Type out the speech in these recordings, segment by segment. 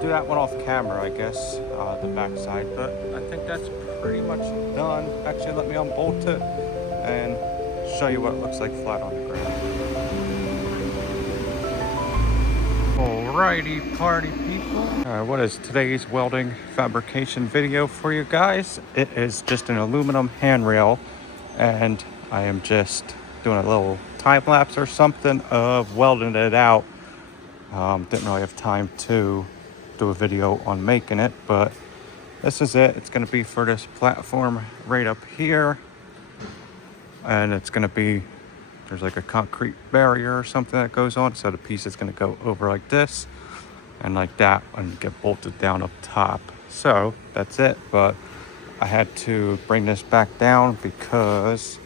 do that one off camera, I guess, the back side, but I think that's pretty much done. Actually, let me unbolt it and show you what it looks like flat on the ground. Alrighty, party people. What is today's welding fabrication video for you guys? It is just an aluminum handrail, and I am just doing a little time lapse or something of welding it out. Didn't really have time to do a video on making it, but this is it. It's going to be for this platform right up here, and it's going to be, there's like a concrete barrier or something that goes on, so the piece is going to go over like this and like that and get bolted down up top. So that's it, but I had to bring this back down because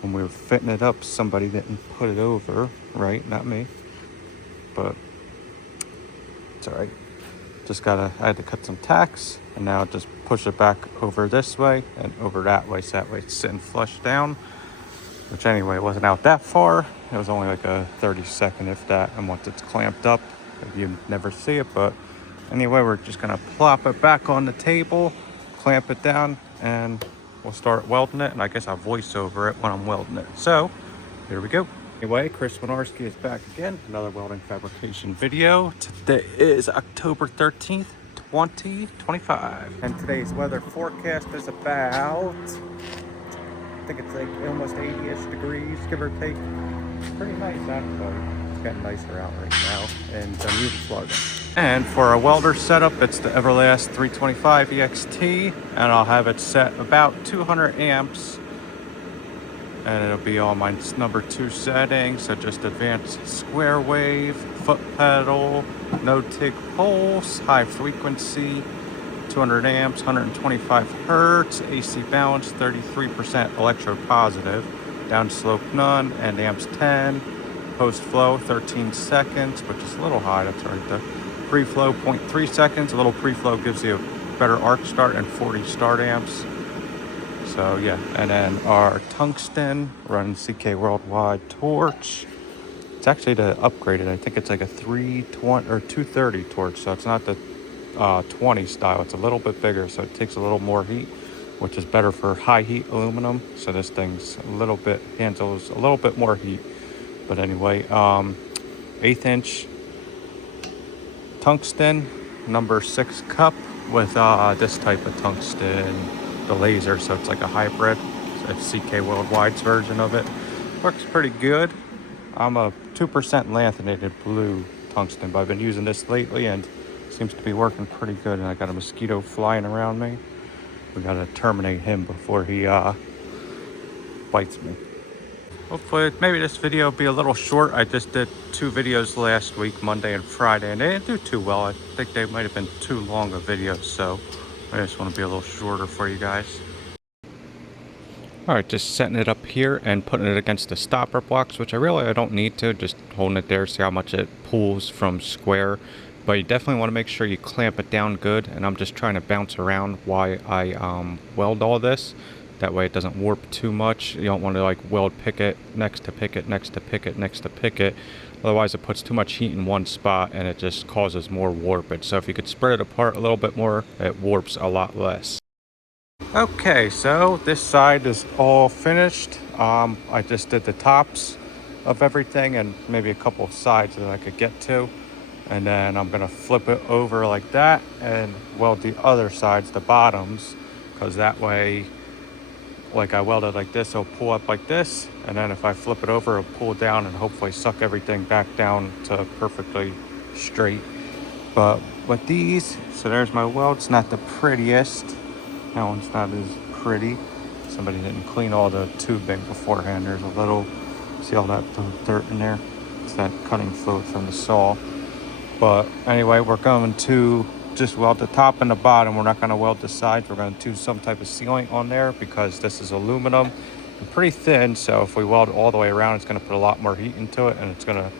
when we were fitting it up, somebody didn't put it over right, not me, but it's all right. I had to cut some tacks, and now just push it back over this way and over that way, so that way it's sitting flush down, which anyway, it wasn't out that far. It was only like a 30-second, if that, and once it's clamped up, you never see it. But anyway, we're just gonna plop it back on the table, clamp it down, and we'll start welding it, and I guess I'll voice over it when I'm welding it. So here we go. Anyway, Chris Winarski is back again, another welding fabrication video. Today is October 13th, 2025. And today's weather forecast is about, I think it's like almost 80-ish degrees, give or take. Pretty nice actually. It's getting nicer out right now in Bermuda, Florida. And for our welder setup, it's the Everlast 325 EXT, and I'll have it set about 200 amps. And it'll be on my number 2 setting, so just advanced square wave, foot pedal, no Tig pulse, high frequency, 200 amps, 125 hertz, AC balance 33% electro positive, downslope none, and amps 10, post flow 13 seconds, which is a little high, that's right there. Pre-flow 0.3 seconds, a little pre-flow gives you a better arc start and 40 start amps. So yeah, and then our tungsten runs CK Worldwide torch. It's actually the upgraded. I think it's like a 320 or 230 torch, so it's not the 20 style. It's a little bit bigger, so it takes a little more heat, which is better for high heat aluminum. So this thing's a little bit, handles a little bit more heat. But anyway, 1/8 inch tungsten, number 6 cup with this type of tungsten. The laser, so it's like a hybrid. It's CK Worldwide's version of it. Works pretty good. I'm a 2% lanthanated blue tungsten, but I've been using this lately and it seems to be working pretty good. And I got a mosquito flying around me. We gotta terminate him before he bites me. Hopefully, maybe this video will be a little short. I just did 2 videos last week, Monday and Friday, and they didn't do too well. I think they might have been too long of videos, so I just want to be a little shorter for you guys. Alright, just setting it up here and putting it against the stopper blocks, which I don't need to, just holding it there, see how much it pulls from square. But you definitely want to make sure you clamp it down good, and I'm just trying to bounce around while I weld all this. That way it doesn't warp too much. You don't want to like weld picket next to picket, next to picket, next to picket. Otherwise it puts too much heat in one spot and it just causes more warpage. So if you could spread it apart a little bit more, it warps a lot less. Okay, so this side is all finished. I just did the tops of everything and maybe a couple of sides that I could get to. And then I'm gonna flip it over like that and weld the other sides, the bottoms, because that way, like I welded like this, it'll pull up like this, and then if I flip it over, it'll pull down and hopefully suck everything back down to perfectly straight. But with these, so there's my weld. It's not the prettiest. That one's not as pretty. Somebody didn't clean all the tubing beforehand. There's a little, see all that dirt in there? It's that cutting fluid from the saw. But anyway, we're going to just weld the top and the bottom. We're not going to weld the sides. We're going to do some type of sealant on there because this is aluminum and pretty thin. So if we weld all the way around, it's going to put a lot more heat into it, and it's going to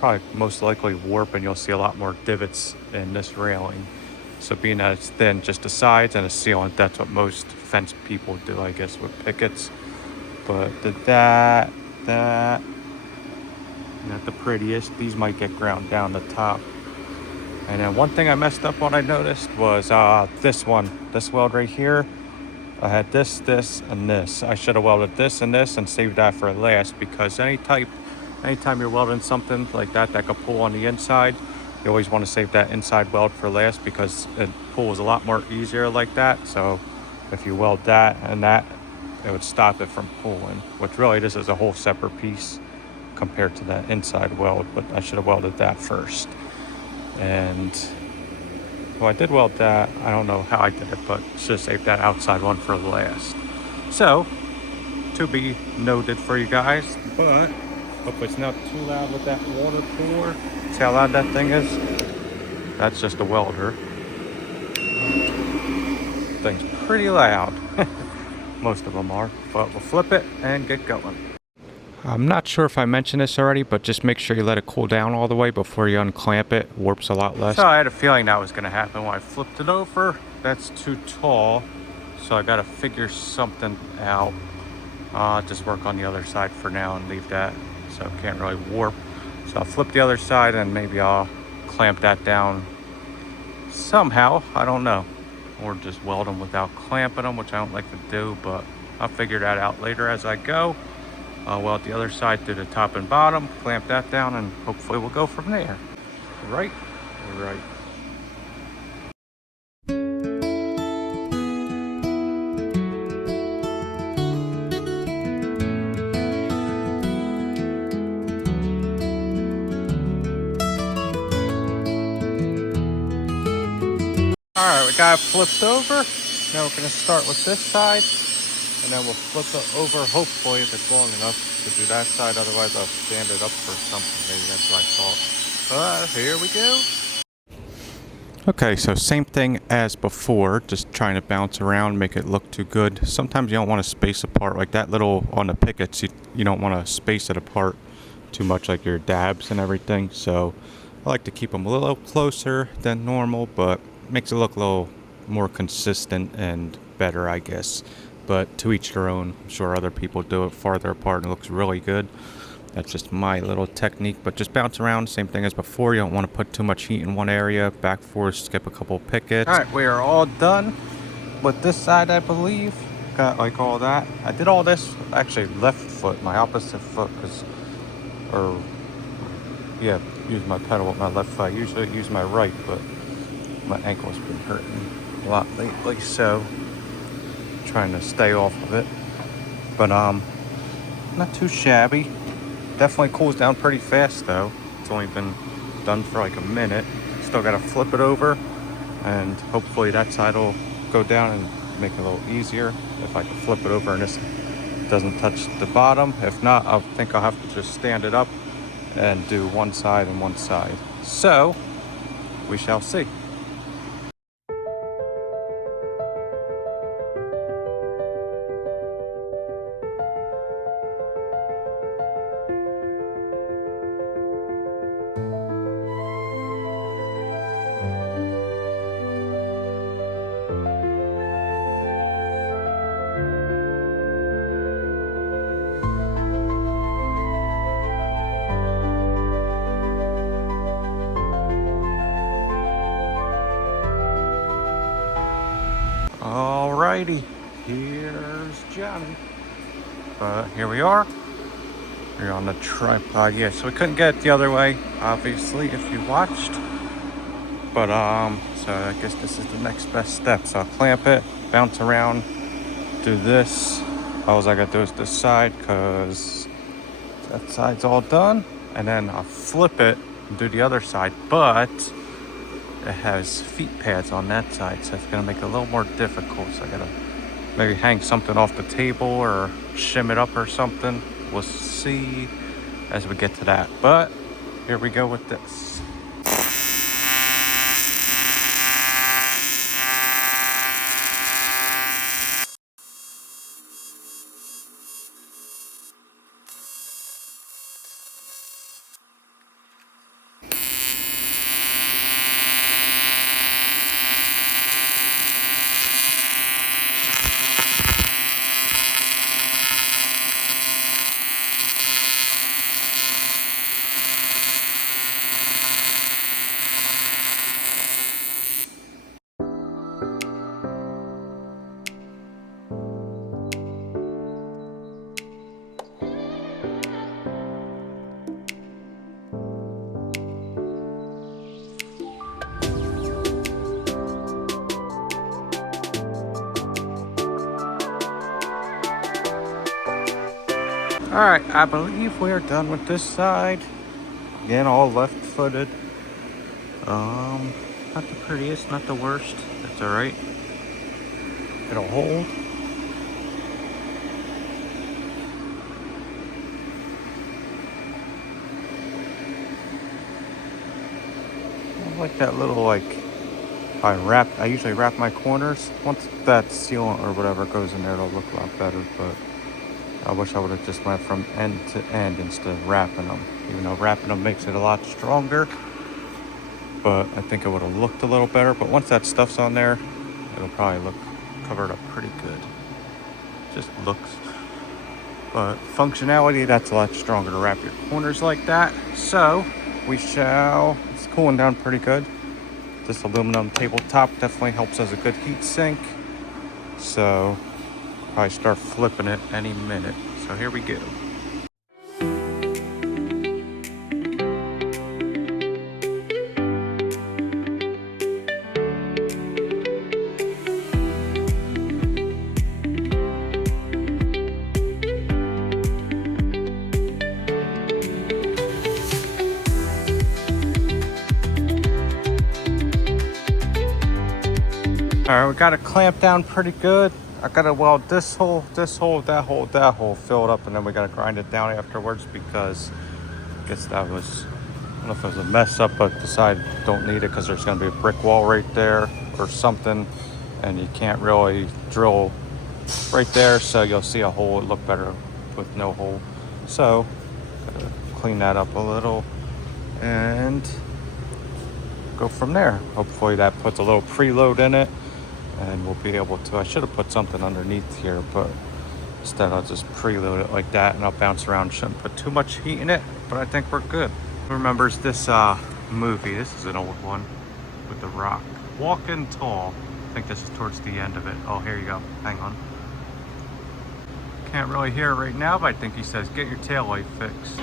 probably most likely warp, and you'll see a lot more divots in this railing. So being that it's thin, just the sides and a sealant, that's what most fence people do, I guess, with pickets. But that, not the prettiest. These might get ground down the top. And then one thing I messed up on I noticed was this weld right here. I had this, and this. I should have welded this and this and saved that for last, because anytime you're welding something like that that could pull on the inside, you always want to save that inside weld for last, because it pulls a lot more easier like that. So if you weld that and that, it would stop it from pulling, which really this is a whole separate piece compared to that inside weld, but I should have welded that first. And well, I did weld that. I don't know how I did it, but should have saved that outside one for last. So, to be noted for you guys, but hope it's not too loud with that water cooler. See how loud that thing is? That's just a welder. Thing's pretty loud. Most of them are, but we'll flip it and get going. I'm not sure if I mentioned this already, but just make sure you let it cool down all the way before you unclamp it. It warps a lot less. So I had a feeling that was going to happen when I flipped it over. That's too tall, so I got to figure something out. Just work on the other side for now and leave that, so it can't really warp. So I'll flip the other side and maybe I'll clamp that down somehow. I don't know. Or just weld them without clamping them, which I don't like to do, but I'll figure that out later as I go. Weld the other side to the top and bottom, clamp that down, and hopefully we'll go from there. Right? Right. Alright, we got it flipped over. Now we're going to start with this side, and then we'll flip it over, hopefully, if it's long enough to do that side. Otherwise, I'll stand it up for something. Maybe that's what I thought. But here we go. Okay, so same thing as before, just trying to bounce around, make it look too good. Sometimes you don't want to space apart, like that little on the pickets, you don't want to space it apart too much, like your dabs and everything. So I like to keep them a little closer than normal, but makes it look a little more consistent and better, I guess. But to each their own. I'm sure other people do it farther apart and it looks really good. That's just my little technique, but just bounce around, same thing as before. You don't want to put too much heat in one area. Back force, skip a couple pickets. All right, we are all done with this side, I believe. Got like all that. I did all this actually left foot, my opposite foot, use my pedal with my left foot. I usually use my right, but my ankle's been hurting a lot lately, so trying to stay off of it. But not too shabby. Definitely cools down pretty fast though. It's only been done for like a minute. Still gotta flip it over, and hopefully that side will go down and make it a little easier if I can flip it over and this doesn't touch the bottom. If not, I think I'll have to just stand it up and do one side and one side. So we shall see. Alrighty, here's Johnny. But here we are. We're on the tripod. Yeah, so we couldn't get it the other way, obviously, if you watched. But so I guess this is the next best step. So I'll clamp it, bounce around, do this. All I gotta do is this side, because that side's all done. And then I'll flip it and do the other side, but it has feet pads on that side, so it's gonna make it a little more difficult. So I gotta maybe hang something off the table or shim it up or something. We'll see as we get to that. But here we go with this. All right, I believe we are done with this side. Again, all left-footed. Not the prettiest, not the worst. That's all right. It'll hold. I like that little I usually wrap my corners. Once that sealant or whatever goes in there, it'll look a lot better. But I wish I would have just went from end to end instead of wrapping them. Even though wrapping them makes it a lot stronger. But I think it would have looked a little better. But once that stuff's on there, it'll probably look covered up pretty good. Just looks. But functionality, that's a lot stronger to wrap your corners like that. So it's cooling down pretty good. This aluminum tabletop definitely helps as a good heat sink. So probably start flipping it any minute. So here we go. All right, we got it clamped down pretty good. I gotta weld this hole, that hole filled up, and then we gotta grind it down afterwards because I guess that was, I don't know if it was a mess up, but decided don't need it because there's gonna be a brick wall right there or something, and you can't really drill right there, so you'll see a hole. It look better with no hole. So gotta clean that up a little and go from there. Hopefully that puts a little preload in it. And we'll be able to, I should have put something underneath here, but instead I'll just preload it like that and I'll bounce around. Shouldn't put too much heat in it, but I think we're good. Who remembers this movie? This is an old one with The Rock. Walking Tall. I think this is towards the end of it. Oh, here you go. Hang on. Can't really hear it right now, but I think he says, get your tail light fixed.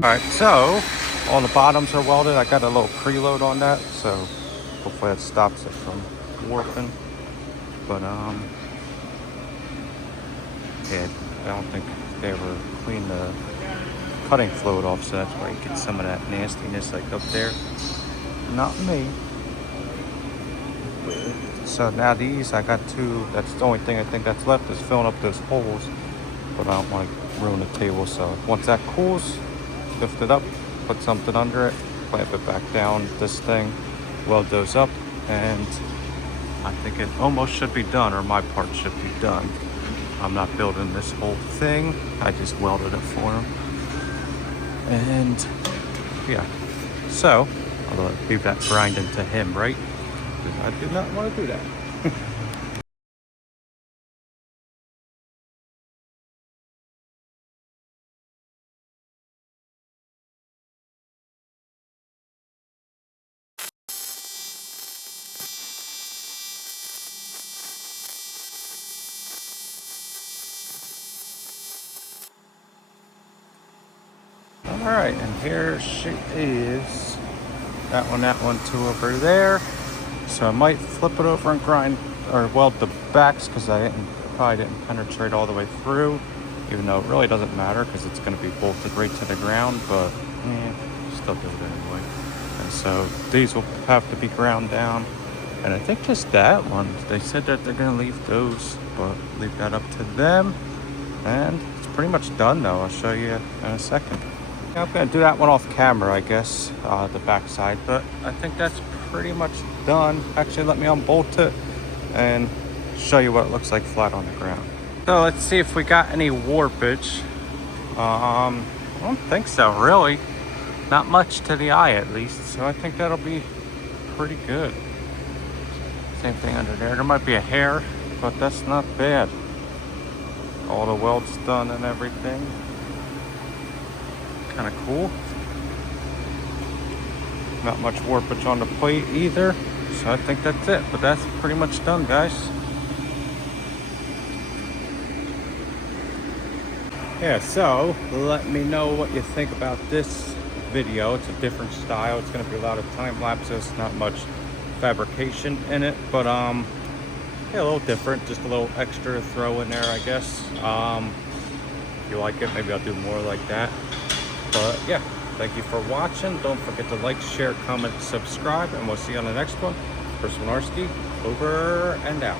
All right, so all the bottoms are welded. I got a little preload on that, so hopefully that stops it from warping. But yeah, I don't think they ever cleaned the cutting fluid off, so that's why you get some of that nastiness like up there. Not me. So now these, I got two. That's the only thing I think that's left is filling up those holes. But I don't want to ruin the table, so once that cools, lift it up, put something under it, clamp it back down, this thing, weld those up, and I think it almost should be done, or my part should be done. I'm not building this whole thing, I just welded it for him. And yeah, so I'll leave that grinding to him, right? Because I do not want to do that. All right, and here she is. That one, two over there. So I might flip it over and grind or weld the backs because probably didn't penetrate all the way through, even though it really doesn't matter because it's going to be bolted right to the ground, but still do it anyway. And so these will have to be ground down. And I think just that one, they said that they're going to leave those, but leave that up to them. And it's pretty much done though. I'll show you in a second. I'm going to do that one off camera, I guess, the back side, but I think that's pretty much done. Actually, let me unbolt it and show you what it looks like flat on the ground. So let's see if we got any warpage. I don't think so, really. Not much to the eye, at least. So I think that'll be pretty good. Same thing under there. There might be a hair but that's not bad. All the welds done and everything. Kind of cool. Not much warpage on the plate either. So I think that's it, but that's pretty much done, guys. Yeah, so let me know what you think about this video. It's a different style. It's going to be a lot of time lapses, not much fabrication in it, but yeah, a little different, just a little extra to throw in there, I guess. If you like it, maybe I'll do more like that. But yeah, thank you for watching. Don't forget to like, share, comment, subscribe, and we'll see you on the next one. Chris Winarski, over and out.